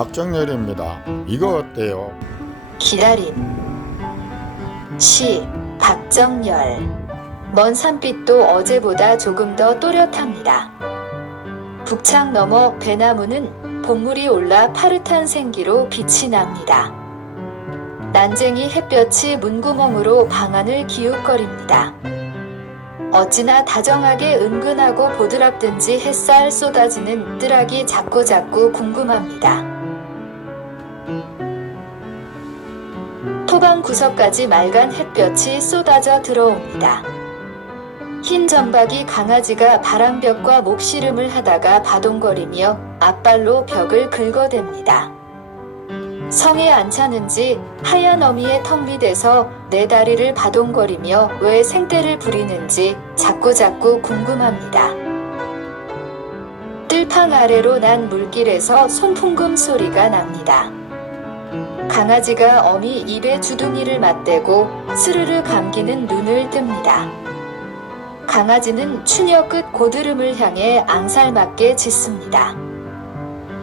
박정열입니다. 이거 어때요? 기다림 시 박정열 먼 산빛도 어제보다 조금 더 또렷합니다. 북창 너머 배나무는 봄물이 올라 파릇한 생기로 빛이 납니다. 난쟁이 햇볕이 문구멍으로 방안을 기웃거립니다. 어찌나 다정하게 은근하고 보드랍든지 햇살 쏟아지는 뜰하기 작고작고 궁금합니다. 토방 구석까지 맑은 햇볕이 쏟아져 들어옵니다. 흰 점박이 강아지가 바람벽과 목시름을 하다가 바동거리며 앞발로 벽을 긁어댑니다. 성에 안 차는지 하얀 어미의 턱 밑에서 내 다리를 바동거리며 왜 생떼를 부리는지 자꾸자꾸 궁금합니다. 뜰팡 아래로 난 물길에서 손풍금 소리가 납니다. 강아지가 어미 입에 주둥이를 맞대고 스르르 감기는 눈을 뜹니다. 강아지는 추녀 끝 고드름을 향해 앙살맞게 짖습니다.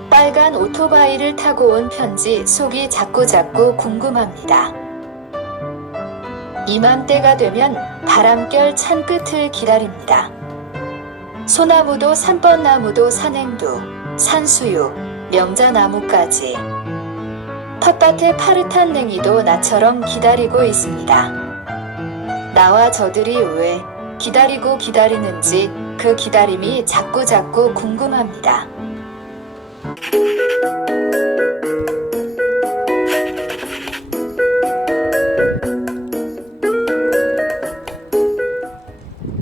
빨간 오토바이를 타고 온 편지 속이 자꾸자꾸 궁금합니다. 이맘때가 되면 바람결 찬 끝을 기다립니다. 소나무도 산번나무도 산행두, 산수유, 명자나무까지 텃밭의 파릇한 냉이도 나처럼 기다리고 있습니다. 나와 저들이 왜 기다리고 기다리는지 그 기다림이 자꾸자꾸 궁금합니다.